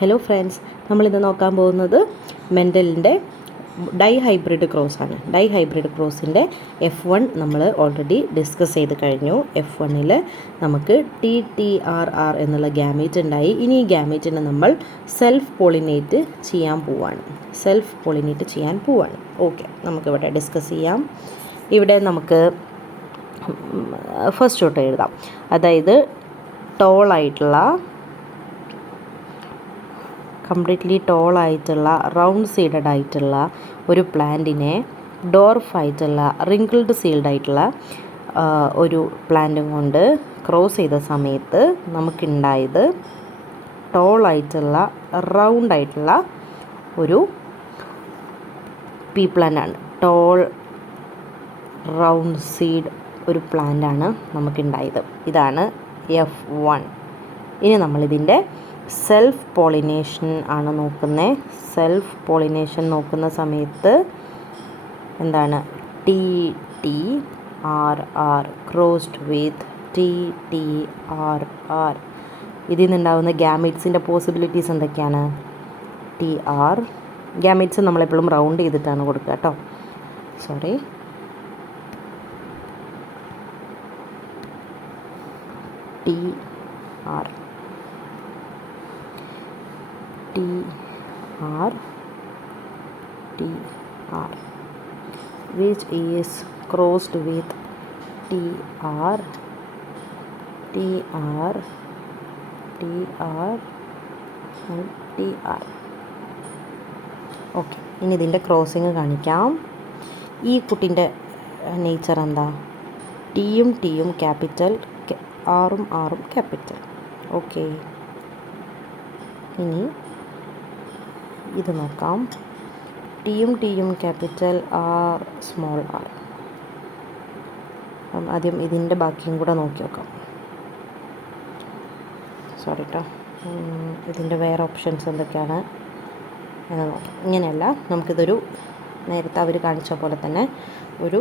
Hello friends, നമ്മളിന്ന് നോക്കാൻ പോകുന്നത് മെൻഡലിൻ്റെ ഡൈഹൈബ്രിഡ് ക്രോസ് ആണ്. ഡൈഹൈബ്രിഡ് ക്രോസിൻ്റെ F1 നമ്മൾ ഓൾറെഡി ഡിസ്കസ് ചെയ്ത് കഴിഞ്ഞു. F1-ൽ നമുക്ക് TTRR എന്നുള്ള ഗ്യാമേറ്റ് ഉണ്ടായി. ഇനി ഈ ഗ്യാമേറ്റിനെ നമ്മൾ സെൽഫ് പോളിനേറ്റ് ചെയ്യാൻ പോവാണ്. ഓക്കെ, നമുക്കിവിടെ ഡിസ്കസ് ചെയ്യാം. ഇവിടെ നമുക്ക് ഫസ്റ്റ് തൊട്ട് എഴുതാം. അതായത് കംപ്ലീറ്റ്ലി ടോളായിട്ടുള്ള റൗണ്ട് സീഡഡ് ആയിട്ടുള്ള ഒരു പ്ലാന്റിനെ ഡോർഫായിട്ടുള്ള റിങ്കിൾഡ് സീൽഡ് ആയിട്ടുള്ള ഒരു പ്ലാന്റും കൊണ്ട് ക്രോസ് ചെയ്ത സമയത്ത് നമുക്കുണ്ടായത് ടോളായിട്ടുള്ള റൗണ്ട് ആയിട്ടുള്ള ഒരു പീ പ്ലാന്റാണ്. ടോൾ റൗണ്ട് സീഡ് ഒരു പ്ലാന്റാണ് നമുക്കുണ്ടായത്. ഇതാണ് F1. ഇനി നമ്മളിതിൻ്റെ സെൽഫ് പോളിനേഷൻ ആണ് നോക്കുന്നത്. സെൽഫ് പോളിനേഷൻ നോക്കുന്ന സമയത്ത് എന്താണ് TTRR ക്രോസ്ഡ് വിത്ത് TTRR. ഇതിൽ നിന്നുണ്ടാകുന്ന ഗ്യാമേറ്റ്സിൻ്റെ പോസിബിലിറ്റീസ് എന്തൊക്കെയാണ്? TR ഗ്യാമേറ്റ്സ് നമ്മളെപ്പോഴും റൗണ്ട് ചെയ്തിട്ടാണ് കൊടുക്കുക കേട്ടോ. TR which is crossed with TR and TR. Okay, ഇനി ഇതിൻ്റെ ക്രോസിങ് കാണിക്കാം. ഈ കുട്ടിൻ്റെ നേച്ചർ എന്താ? ടിയും ക്യാപിറ്റൽ, ആറും ക്യാപിറ്റൽ. ഓക്കെ, ഇനി ഇത് നോക്കാം. ടിയും ക്യാപിറ്റൽ, ആർ സ്മോൾ ആർ. ആദ്യം ഇതിൻ്റെ ബാക്കിയും കൂടെ നോക്കി നോക്കാം. സോറി കേട്ടോ, ഇതിൻ്റെ വേറെ ഓപ്ഷൻസ് എന്തൊക്കെയാണ് എന്ന് നോക്കാം. ഇങ്ങനെയല്ല, നമുക്കിതൊരു നേരത്തെ അവർ കാണിച്ച പോലെ തന്നെ ഒരു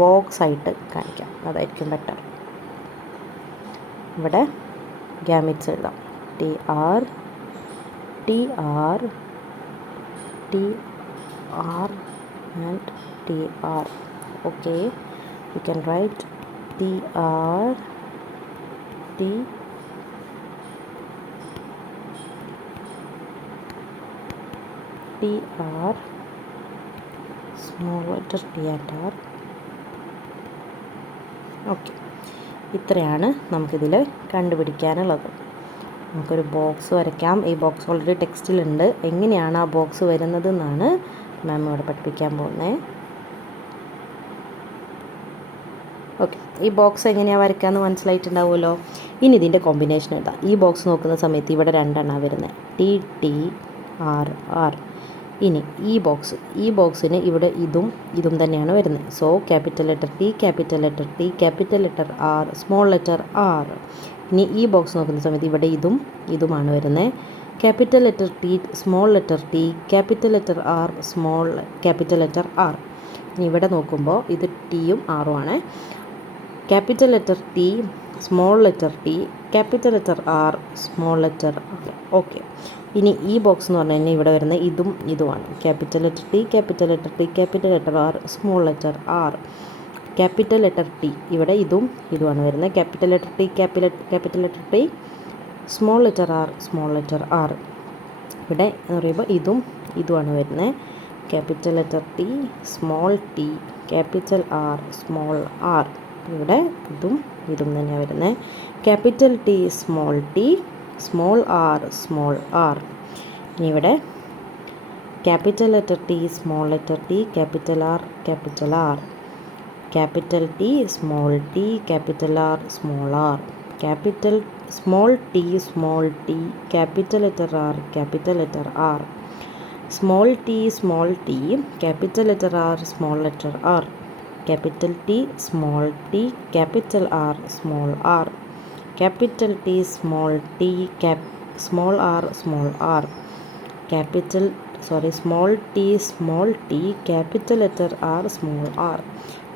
ബോക്സ് ആയിട്ട് കാണിക്കാം. അതായിരിക്കും ബെറ്റർ. ഇവിടെ ഗ്യാമേറ്റ്സ് എഴുതാം. TR and TR. Okay, you can write TR small letter T and R. Okay, ഇത്രയാണ് നമുക്കിതിൽ കണ്ടുപിടിക്കാനുള്ളത്. നമുക്കൊരു ബോക്സ് വരയ്ക്കാം. ഈ ബോക്സ് ഓൾറെഡി ടെക്സ്റ്റിലുണ്ട്. എങ്ങനെയാണ് ആ ബോക്സ് വരുന്നത് എന്നാണ് മാം ഇവിടെ പഠിപ്പിക്കാൻ പോകുന്നത്. ഓക്കെ, ഈ ബോക്സ് എങ്ങനെയാണ് വരയ്ക്കാമെന്ന് മനസ്സിലായിട്ടുണ്ടാവുമല്ലോ. ഇനി ഇതിൻ്റെ കോമ്പിനേഷൻ എഴുതാം. ഈ ബോക്സ് നോക്കുന്ന സമയത്ത് ഇവിടെ രണ്ടെണ്ണമാണ് വരുന്നത്, TTRR. ഇനി ഈ ബോക്സിന് ഇവിടെ ഇതും തന്നെയാണ് വരുന്നത്. So capital letter T, capital letter T, capital letter R, small letter R. ഇനി ഈ ബോക്സ് നോക്കുന്ന സമയത്ത് ഇവിടെ ഇതുമാണ് വരുന്നത്. Capital letter T, small letter T, capital letter R, small capital letter R. ഇനി ഇവിടെ നോക്കുമ്പോൾ ഇത് ടിയും ആറും ആണ്. Capital letter T, small letter T, capital letter R, small letter R. Okay, ഇനി ഈ ബോക്സ് എന്ന് പറഞ്ഞു കഴിഞ്ഞാൽ ഇവിടെ വരുന്ന ഇതുമാണ്. Capital letter T, capital letter T, capital letter R, small letter R. Capital letter T, ഇവിടെ ഇതുമാണ് വരുന്നത്. Capital letter T, capital letter T, small letter R, small letter R. ഇവിടെ എന്ന് പറയുമ്പോൾ ഇതുമാണ് വരുന്നത്. Capital letter T, small T, capital R, small R. ഇവിടെ ഇതും തന്നെയാണ് വരുന്നത്. Capital T, small T, small R, small R. ഇനി ഇവിടെ capital letter T, small letter T, capital R, capital R. Capital T, small T, capital R, small R. Capital small T, small T, capital letter R, capital letter R. Small T, small T, capital letter R, small letter R. Capital T, small T, capital R, small R. Capital T, small T, small R, small R. Small T, small T, capital letter R, small R.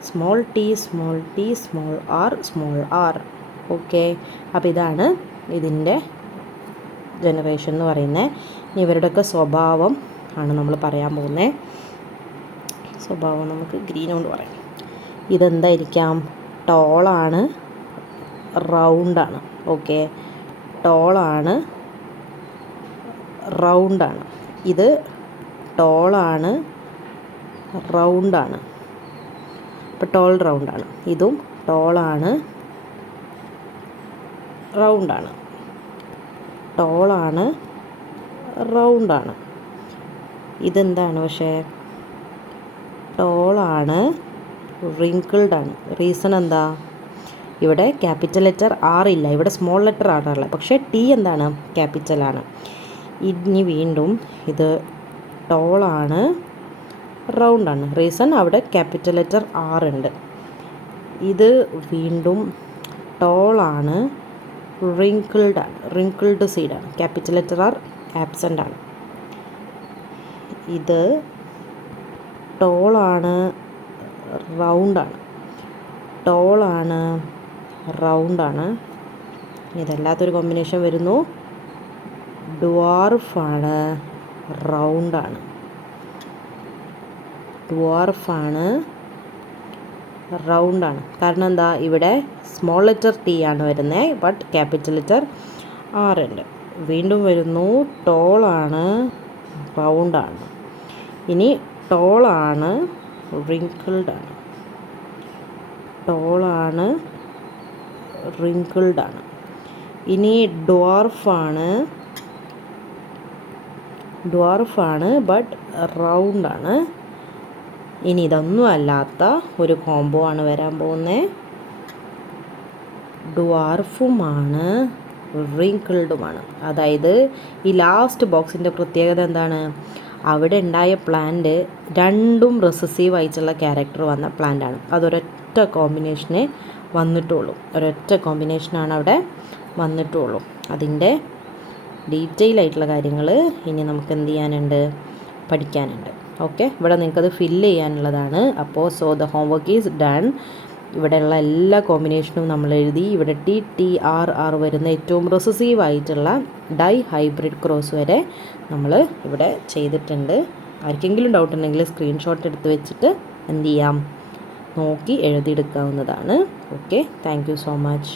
Small T, small T, small R, small R. Okay, അപ്പോൾ ഇതാണ് ഇതിൻ്റെ generation എന്ന് പറയുന്നത്. ഇനി ഇവരുടെയൊക്കെ സ്വഭാവം ആണ് നമ്മൾ പറയാൻ പോകുന്നത്. സ്വഭാവം നമുക്ക് ഗ്രീൻ കൊണ്ട് പറയാം. ഇതെന്തായിരിക്കാം? ടോളാണ്, റൗണ്ടാണ്. ഓക്കെ, ടോളാണ്, റൗണ്ടാണ്. ഇത് ടോളാണ്, റൗണ്ടാണ്. ഇപ്പോൾ ടോൾ റൗണ്ടാണ്. ഇതും ടോളാണ്, റൗണ്ടാണ്. ടോളാണ്, റൗണ്ടാണ്. ഇതെന്താണ് പക്ഷേ? ടോളാണ്, റിങ്കിൾഡാണ്. റീസൺ എന്താ? ഇവിടെ ക്യാപിറ്റൽ ലെറ്റർ ആർ ഇല്ല, ഇവിടെ സ്മോൾ ലെറ്റർ ആണുള്ളത്. പക്ഷേ ടി എന്താണ്? ക്യാപിറ്റലാണ്. ഇനി വീണ്ടും ഇത് ടോളാണ്, റൗണ്ടാണ്. റീസൺ അവിടെ ക്യാപിറ്റൽ ലെറ്റർ ആർ ഉണ്ട്. ഇത് വീണ്ടും ടോളാണ്, റിങ്കിൾഡാണ്. റിങ്കിൾഡ് സീഡാണ്. ക്യാപിറ്റൽ ലെറ്റർ ആർ ആബ്സെൻ്റ് ആണ്. ഇത് ടോളാണ്, റൗണ്ടാണ്. ടോളാണ്, റൗണ്ടാണ്. ഇതല്ലാത്തൊരു കോമ്പിനേഷൻ വരുന്നു. ഡ്വാർഫാണ്, റൗണ്ടാണ്. ഡ്വാർഫാണ്, റൗണ്ടാണ്. കാരണം എന്താ? ഇവിടെ സ്മോൾ ലെറ്റർ ടി ആണ് വരുന്നത്, ബട്ട് ക്യാപിറ്റൽ ലെറ്റർ ആർ ഉണ്ട്. വീണ്ടും വരുന്നു ടോളാണ്, റൗണ്ടാണ്. ഇനി ടോളാണ്, റിങ്കിൾഡാണ്. ടോളാണ്, റിങ്കിൾഡാണ്. ഇനി ഡ്വാർഫാണ്, ഡ്വാർഫാണ് ബട്ട് റൗണ്ടാണ്. ഇനി ഇതൊന്നും അല്ലാത്ത ഒരു കോംബോ ആണ് വരാൻ പോകുന്നത്. ഡ്വാർഫുമാണ്, റിങ്കിൾഡുമാണ്. അതായത് ഈ ലാസ്റ്റ് ബോക്സിൻ്റെ പ്രത്യേകത എന്താണ്? അവിടെ ഉണ്ടായ പ്ലാന്റ് രണ്ടും റെസസീവ് ആയിട്ടുള്ള ക്യാരക്ടർ വന്ന പ്ലാന്റാണ്. അതൊരൊറ്റ കോമ്പിനേഷനെ വന്നിട്ടുള്ളൂ. ഒരൊറ്റ കോമ്പിനേഷനാണ് അവിടെ വന്നിട്ടുള്ളൂ. അതിൻ്റെ ഡീറ്റെയിൽ ആയിട്ടുള്ള കാര്യങ്ങൾ ഇനി നമുക്ക് എന്ത് ചെയ്യാനുണ്ട്? പഠിക്കാനുണ്ട്. ഓക്കെ, ഇവിടെ നിങ്ങൾക്കത് ഫില്ല് ചെയ്യാനുള്ളതാണ്. അപ്പോൾ ദ ഹോംവർക്ക് ഈസ് ഡൺ. ഇവിടെയുള്ള എല്ലാ കോമ്പിനേഷനും നമ്മൾ എഴുതി. ഇവിടെ TTRR വരുന്ന ഏറ്റവും റെസസീവ് ആയിട്ടുള്ള ഡൈ ഹൈബ്രിഡ് ക്രോസ് വരെ നമ്മൾ ഇവിടെ ചെയ്തിട്ടുണ്ട്. ആർക്കെങ്കിലും ഡൗട്ട് ഉണ്ടെങ്കിൽ സ്ക്രീൻഷോട്ട് എടുത്ത് വെച്ചിട്ട് എന്ത് ചെയ്യാം? നോക്കി എഴുതിയെടുക്കാവുന്നതാണ്. Okay, thank you so much.